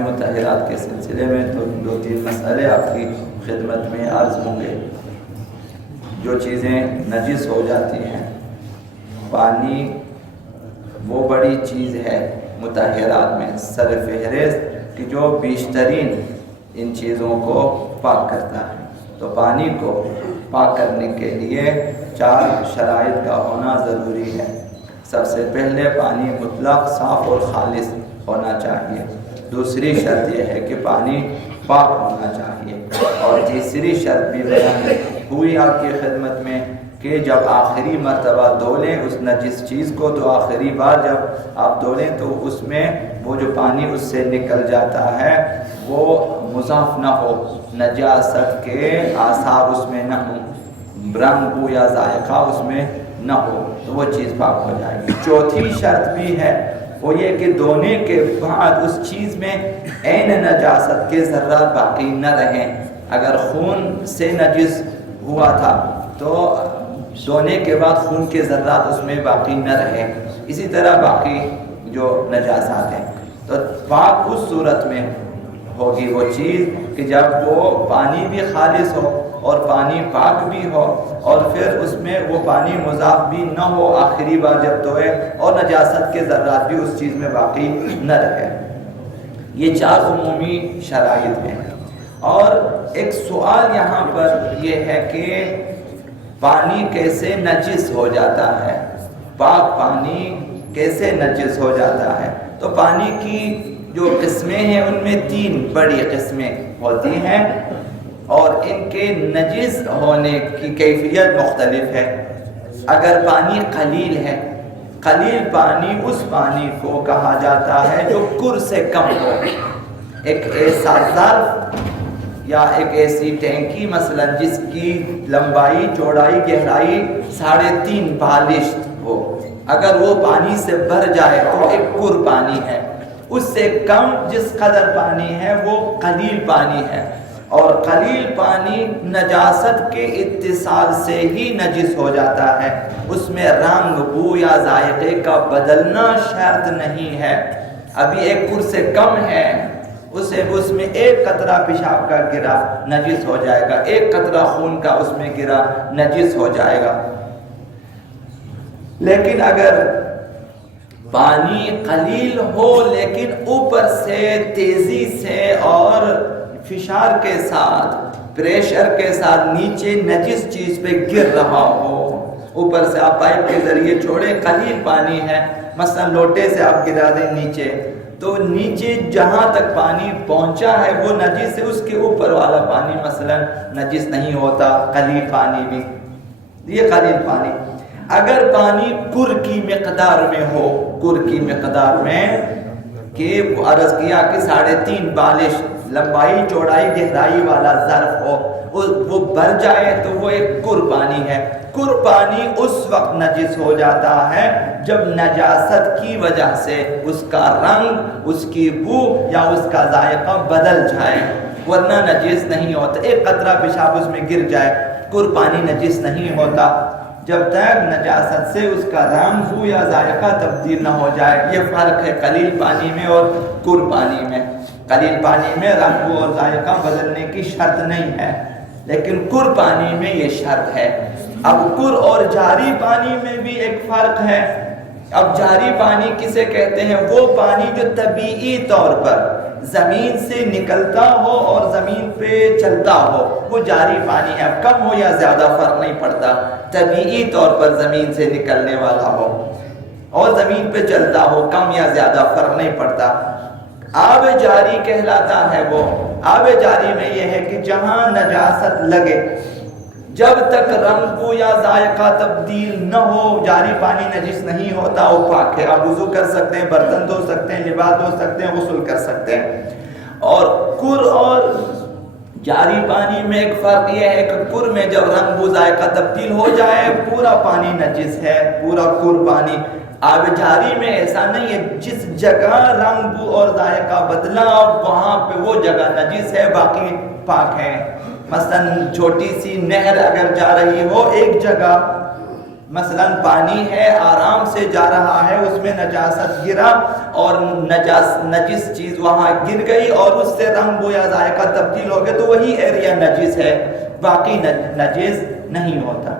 مطہرات کے سلسلے میں تو 2-3 مسئلے آپ کی خدمت میں عرض ہوں گے۔ جو چیزیں نجس ہو جاتی ہیں، پانی وہ بڑی چیز ہے مطہرات میں سر فہرست کہ جو بیشترین ان چیزوں کو پاک کرتا ہے۔ تو پانی کو پاک کرنے کے لیے 4 شرائط کا ہونا ضروری ہے۔ سب سے پہلے پانی مطلق صاف اور خالص ہونا چاہیے۔ دوسری شرط یہ ہے کہ پانی پاک ہونا چاہیے، اور تیسری شرط بھی بیان ہوئی آپ کی خدمت میں کہ جب آخری مرتبہ دھو لیں اس نجس چیز کو، تو آخری بار جب آپ دھو لیں تو اس میں وہ جو پانی اس سے نکل جاتا ہے وہ مضاف نہ ہو، نجاست کے آثار اس میں نہ ہوں، رنگ بو یا ذائقہ اس میں نہ ہو، تو وہ چیز پاک ہو جائے گی۔ چوتھی شرط بھی ہے، وہ یہ کہ دھونے کے بعد اس چیز میں عین نجاست کے ذرات باقی نہ رہیں۔ اگر خون سے نجس ہوا تھا تو دھونے کے بعد خون کے ذرات اس میں باقی نہ رہے، اسی طرح باقی جو نجاسات ہیں۔ تو پاک اس صورت میں ہوگی وہ چیز کہ جب وہ پانی بھی خالص ہو اور پانی پاک بھی ہو، اور پھر اس میں وہ پانی مضاف بھی نہ ہو آخری بار جب دھوئے، اور نجاست کے ذرات بھی اس چیز میں باقی نہ رہے۔ یہ 4 عمومی شرائط ہیں۔ اور ایک سوال یہاں پر یہ ہے کہ پانی کیسے نجس ہو جاتا ہے، پاک پانی کیسے نجس ہو جاتا ہے؟ تو پانی کی جو قسمیں ہیں ان میں 3 بڑی قسمیں ہوتی ہیں، اور ان کے نجس ہونے کی کیفیت مختلف ہے۔ اگر پانی قلیل ہے، قلیل پانی اس پانی کو کہا جاتا ہے جو کر سے کم ہو۔ ایک ایسا ظرف یا ایک ایسی ٹینکی مثلا جس کی لمبائی، چوڑائی، گہرائی 3.5 بالشت ہو، اگر وہ پانی سے بھر جائے تو ایک کر پانی ہے۔ اس سے کم جس قدر پانی ہے وہ قلیل پانی ہے، اور قلیل پانی نجاست کے اتصال سے ہی نجس ہو جاتا ہے۔ اس میں رنگ، بو یا ذائقے کا بدلنا شرط نہیں ہے۔ ابھی ایک کر سے کم ہے، اس میں 1 قطرہ پیشاب کا گرا نجس ہو جائے گا، 1 قطرہ خون کا اس میں گرا نجس ہو جائے گا۔ لیکن اگر پانی قلیل ہو لیکن اوپر سے تیزی سے اور فشار کے ساتھ، پریشر کے ساتھ نیچے نجس چیز پہ گر رہا ہو، اوپر سے آپ پائپ کے ذریعے چھوڑیں، قلیل پانی ہے، مثلا لوٹے سے آپ گرا دیں نیچے، تو نیچے جہاں تک پانی پہنچا ہے وہ نجس ہے، اس کے اوپر والا پانی مثلا نجس نہیں ہوتا، قلیل پانی بھی، یہ قلیل پانی۔ اگر پانی کر کی مقدار میں ہو، کر کی مقدار میں کہ عرض کیا کہ 3.5 بالش لمبائی، چوڑائی، گہرائی والا ظرف ہو، وہ بھر جائے تو وہ ایک کر پانی ہے۔ کر پانی اس وقت نجس ہو جاتا ہے جب نجاست کی وجہ سے اس کا رنگ، اس کی بو یا اس کا ذائقہ بدل جائے، ورنہ نجس نہیں ہوتا۔ 1 قطرہ پیشاب اس میں گر جائے، کر پانی نجس نہیں ہوتا جب تک نجاست سے اس کا رنگ، بو یا ذائقہ تبدیل نہ ہو جائے۔ یہ فرق ہے قلیل پانی میں اور کر پانی میں۔ قلیل پانی میں رنگ، بو اور ذائقہ بدلنے کی شرط نہیں ہے، لیکن کر پانی میں یہ شرط ہے۔ اب کر اور جاری پانی میں بھی ایک فرق ہے۔ اب جاری پانی کسے کہتے ہیں؟ وہ پانی جو طبیعی طور پر زمین سے نکلتا ہو اور زمین پہ چلتا ہو، وہ جاری پانی ہے۔ اب کم ہو یا زیادہ فرق نہیں پڑتا، طبیعی طور پر زمین سے نکلنے والا ہو اور زمین پہ چلتا ہو، کم یا زیادہ فرق نہیں پڑتا۔ آب جاری کہلاتا ہے وہ۔ آب جاری میں یہ ہے کہ جہاں نجاست لگے، جب تک رنگ، بو یا ذائقہ تبدیل نہ ہو، جاری پانی نجس نہیں ہوتا، وہ پاک ہے۔ آپ وضو کر سکتے ہیں، برتن دھو سکتے ہیں، لباس دھو سکتے ہیں، غسل کر سکتے ہیں۔ اور کر اور جاری پانی میں ایک فرق یہ ہے کہ کر میں جب رنگ، بو، ذائقہ تبدیل ہو جائے پورا پانی نجس ہے، پورا کر پانی۔ آب جاری میں ایسا نہیں ہے، جس جگہ رنگ، بو اور ذائقہ بدلا وہاں پہ وہ جگہ نجس ہے، باقی پاک ہے۔ مثلا چھوٹی سی نہر اگر جا رہی ہو ایک جگہ، مثلاً پانی ہے آرام سے جا رہا ہے، اس میں نجاست گرا اور نجس چیز وہاں گر گئی اور اس سے رنگ بو یا ذائقہ تبدیل ہو گیا تو وہی ایریا نجس ہے، باقی نجس نہیں ہوتا۔